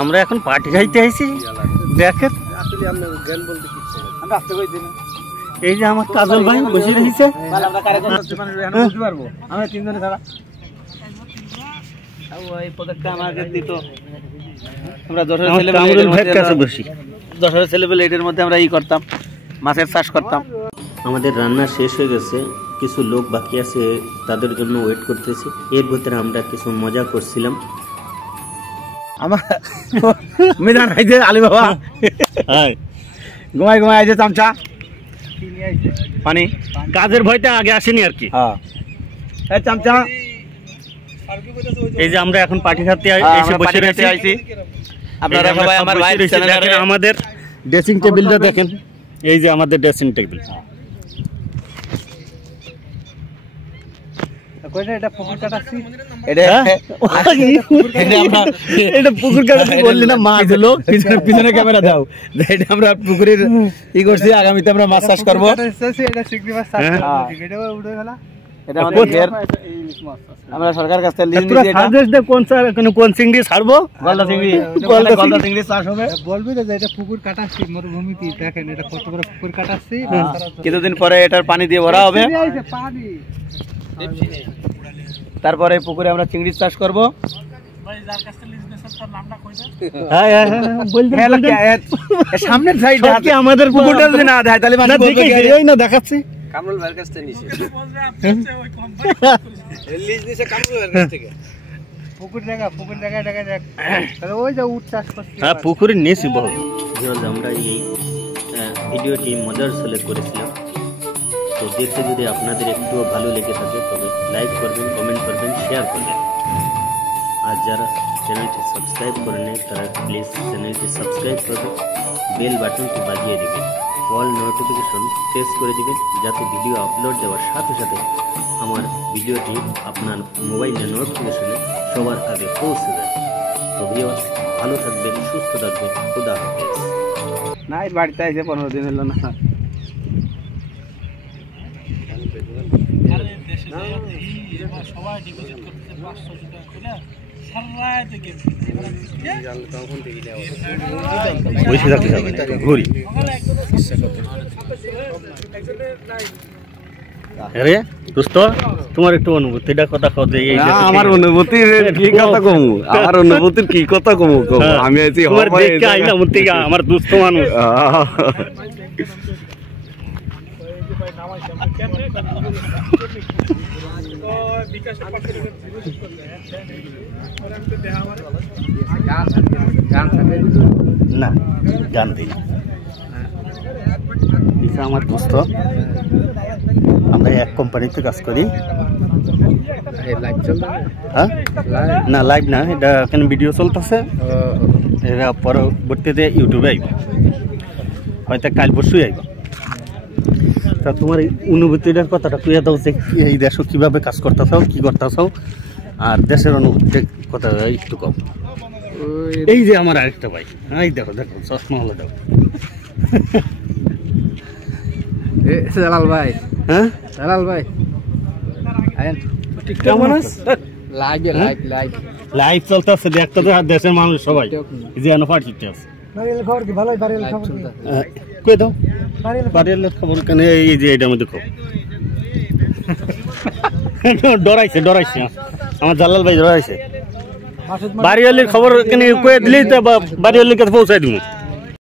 আমরা এখন পার্টি খাইতে আইছি। দেখেন এই যে আমার কাজল ভাই বসে রয়েছে। যশোরের ছেলেপেলে এটার মধ্যে আমরা ই করতাম, মাছের চাষ করতাম। আমাদের রান্না শেষ হয়ে গেছে, কিছু লোক বাকি আছে তাদের জন্য ওয়েট করতেছি। এর ভিতরে আমরা কিছু মজা করছিলাম। আমার মিজান আইছে, আলী বাবা ঘুমাই ঘুমাই আইছে, চামচা পানি। কাজের ভয়টা আগে আসেনি আর কি। হ্যাঁ চামচা। এই যে আমরা এখন পার্টি খাতে এসে বসে রয়েছি। আপনারা সবাই আমার লাইভ চ্যানেলে আমাদের ড্রেসিং টেবিলটা দেখেন। এই যে আমাদের ড্রেসিং টেবিল। এটা পুকুর কাটাচ্ছি, বললি না মাছ হলো। পিছনে ক্যামেরা দাও। এটা আমরা পুকুরের ই করছি, আগামীতে আমরা মাছ চাষ করবো। আমরা সরকার কাছ থেকে কোন চিংড়ি ছাড়বো? গলদা চিংড়ি চাষ হবে। বলবি যে এটা পুকুর কাটাচ্ছি মরুভূমিতে, দেখেন এটা কত বড় পুকুর কাটাচ্ছি। কিছুদিন পরে এটার পানি দিয়ে ভরা হবে, তারপরে পুকুরে আমরা চিংড়ি চাষ করবো। সামনের সাইড আমাদের পুকুরটা যদি না দেয় তাহলে মানুষ বলবে না দেখাচ্ছি। কামরুল ভাইয়ের কাছ থেকে নিছে, লিজ নিছে কামরুল ভাইয়ের কাছ থেকে। পুকুর জায়গা তাহলে ওই যে উট চাষ করছে। হ্যাঁ পুকুরে নিয়েছি বহু। আমরা এই ভিডিওটি মজার ছলে করেছিলাম। তো দেখতে যদি আপনাদের একটুও ভালো লেগে থাকে তবে লাইক করবেন, কমেন্ট করবেন, শেয়ার করবেন। আর যারা চ্যানেলটি সাবস্ক্রাইব করে নেয় তারা প্লিজ চ্যানেলটি সাবস্ক্রাইব করবেন, বেল বাটনটি বাজিয়ে দেবেন, অল নোটিফিকেশন প্রেস করে দিবেন, যাতে ভিডিও আপলোড দেওয়ার সাথে সাথে আমার ভিডিওটি আপনার মোবাইলে নোটিফিকেশনে সবার আগে পৌঁছে যায়। তো ভিউয়ার্স, ভালো থাকবেন, সুস্থ থাকবেন, খুদা হাফেজ। না এই বাড়িতে এসে 15 দিন হলো না। ঘুরি আরে দোস্ত, তোমার একটু অনুভূতিটা কথা কও যে এই আমার অনুভূতির কি কথা কমু, আমার অনুভূতির কি কথা কমু। আমি আছি তোমার দেখে আইলাম থেকে আমার দোস্ত মানুষ। না গান দিই আমার দোস্ত, আমরা এক কোম্পানিতে কাজ করি। হ্যাঁ না লাইভ না, এটা এখানে ভিডিও চলতেছে। এটা পরবর্তীতে ইউটিউবে আইব, হয়তো কাল পরশুই আইব। তা তোমার এই অনুভূতিটার কথাটা কুইয়া দাও যে এই দেশে কিভাবে কাজ করতেছাও, কি করতেছাও, আর দেশের অনুভূতির কথা একটু কম। এই যে আমার আরেকটা ভাই, এই দেখো দেখো চশমা হলো দাও। জালাল ভাই, হ্যাঁ জালাল ভাই কেমন আছ? লাইভ চলতেছে, দেখতে তো দেশের মানুষ সবাই যে পাঠিতে আছে। কই দাও বাড়ির খবর কেন? এই যে এটার মধ্যে ডরাইছে আমার জালাল ভাই ডরাইছে। বাড়িওয়ালির খবর কেন কয়ে দিলেই তো বাড়িওয়ালির কাছে পৌঁছাই দিব।